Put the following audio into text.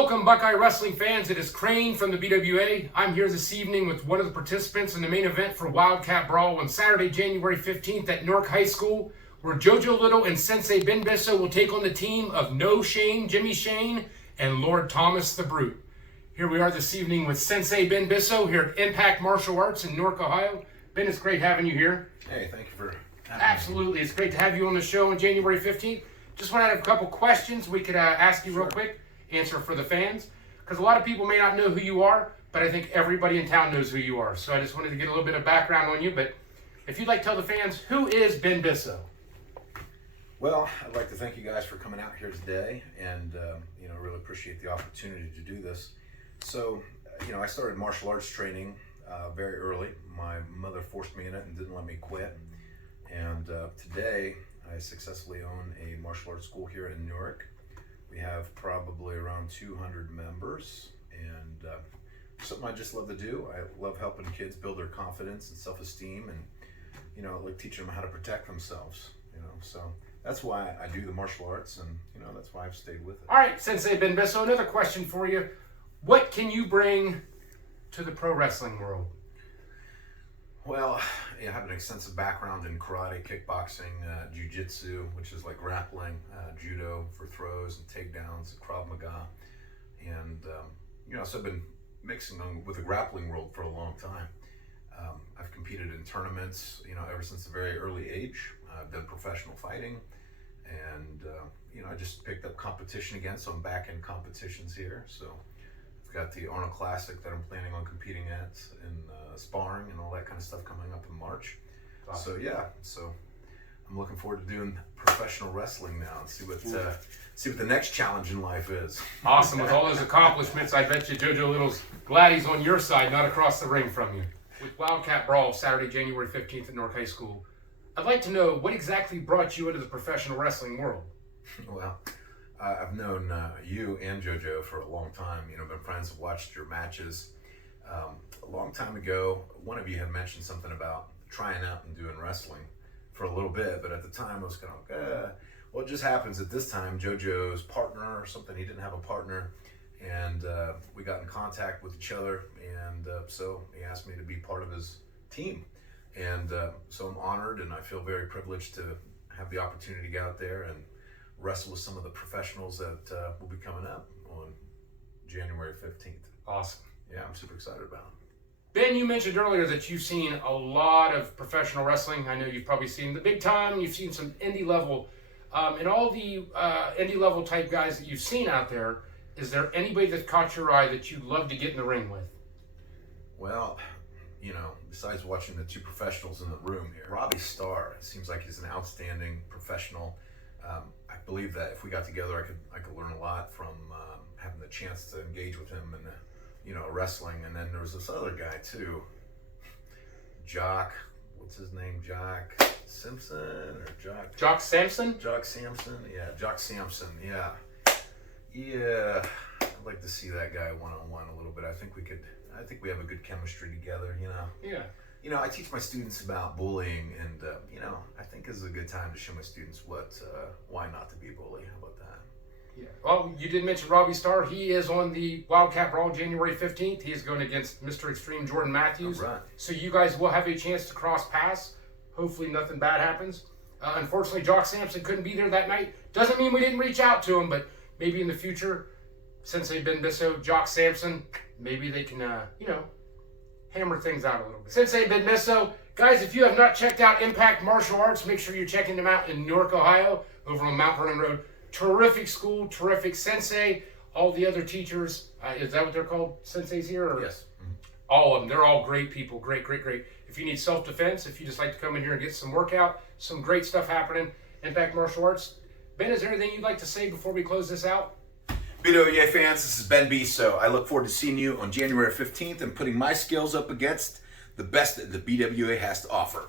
Welcome, Buckeye Wrestling fans. It is Crane from the BWA. I'm here this evening with one of the participants in the main event for Wildcat Brawl on Saturday, January 15th at Newark High School, where JoJo Little and Sensei Bisso will take on the team of No Shane, Jimmy Shane, and Lord Thomas the Brute. Here we are this evening with Sensei Bisso here at Impact Martial Arts in Newark, Ohio. Ben, it's great having you here. Hey, thank you for having Absolutely. It's great to have you on the show on January 15th. Just want to have a couple questions we could ask you real quick. Answer for the fans, because a lot of people may not know who you are, but I think everybody in town knows who you are. So I just wanted to get a little bit of background on you. But if you'd like to tell the fans, who is Ben Bisso? Well, I'd like to thank you guys for coming out here today, and really appreciate the opportunity to do this. So, I started martial arts training very early. My mother forced me in it and didn't let me quit. And today, I successfully own a martial arts school here in Newark. We have probably around 200 members, and something I just love to do. I love helping kids build their confidence and self-esteem, and I like teaching them how to protect themselves. So that's why I do the martial arts, and that's why I've stayed with it. All right, Sensei Ben Bisso, another question for you. What can you bring to the pro wrestling world? Well, I have an extensive background in karate, kickboxing, jiu-jitsu, which is like grappling, judo for throws and takedowns, Krav Maga. And, so I've been mixing them with the grappling world for a long time. I've competed in tournaments, ever since a very early age. I've done professional fighting, and, I just picked up competition again, so I'm back in competitions here. So I've got the Arnold Classic that I'm planning on competing at, in sparring and all that kind of stuff coming up in March. Awesome. So I'm looking forward to doing professional wrestling now and see what the next challenge in life is. Awesome. With all those accomplishments, I bet you JoJo Little's glad he's on your side, not across the ring from you. With Wildcat Brawl, Saturday, January 15th at Newark High School, I'd like to know what exactly brought you into the professional wrestling world. Well, I've known you and JoJo for a long time. Been friends, watched your matches. A long time ago, one of you had mentioned something about trying out and doing wrestling for a little bit, but at the time I was kind of well, it just happens at this time, JoJo's partner or something, he didn't have a partner, and we got in contact with each other, and so he asked me to be part of his team. And so I'm honored, and I feel very privileged to have the opportunity to get out there and wrestle with some of the professionals that will be coming up on January 15th. Awesome. Yeah, I'm super excited about it. Ben, you mentioned earlier that you've seen a lot of professional wrestling. I know you've probably seen the big time, you've seen some indie level, and all the indie level type guys that you've seen out there, is there anybody that caught your eye that you'd love to get in the ring with? Well, besides watching the two professionals in the room here, Robbie Starr, it seems like he's an outstanding professional. I believe that if we got together, I could learn a lot from having the chance to engage with him in wrestling. And then there was this other guy too, what's his name? Jock Simpson or Jock Sampson? Jock Sampson, yeah, Jock Sampson, yeah. I'd like to see that guy one-on-one a little bit. I think we have a good chemistry together, Yeah. I teach my students about bullying, and I think this is a good time to show my students why not to be a bully. How about that? Yeah. Well, you did mention Robbie Starr. He is on the Wildcat Brawl January 15th. He is going against Mr. Extreme Jordan Matthews. All right. So you guys will have a chance to cross paths. Hopefully nothing bad happens. Unfortunately, Jock Sampson couldn't be there that night. Doesn't mean we didn't reach out to him, but maybe in the future, Sensei Bisso, Jock Sampson, maybe they can, hammer things out a little bit. Sensei Bisso, guys, if you have not checked out Impact Martial Arts, make sure you're checking them out in Newark, Ohio, over on Mount Vernon Road. Terrific school, terrific sensei. All the other teachers, is that what they're called, senseis here? Or? Yes. Mm-hmm. All of them. They're all great people. Great. If you need self-defense, if you just like to come in here and get some workout, some great stuff happening. Impact Martial Arts. Ben, is there anything you'd like to say before we close this out? BWA fans, this is Ben Bisso. I look forward to seeing you on January 15th and putting my skills up against the best that the BWA has to offer.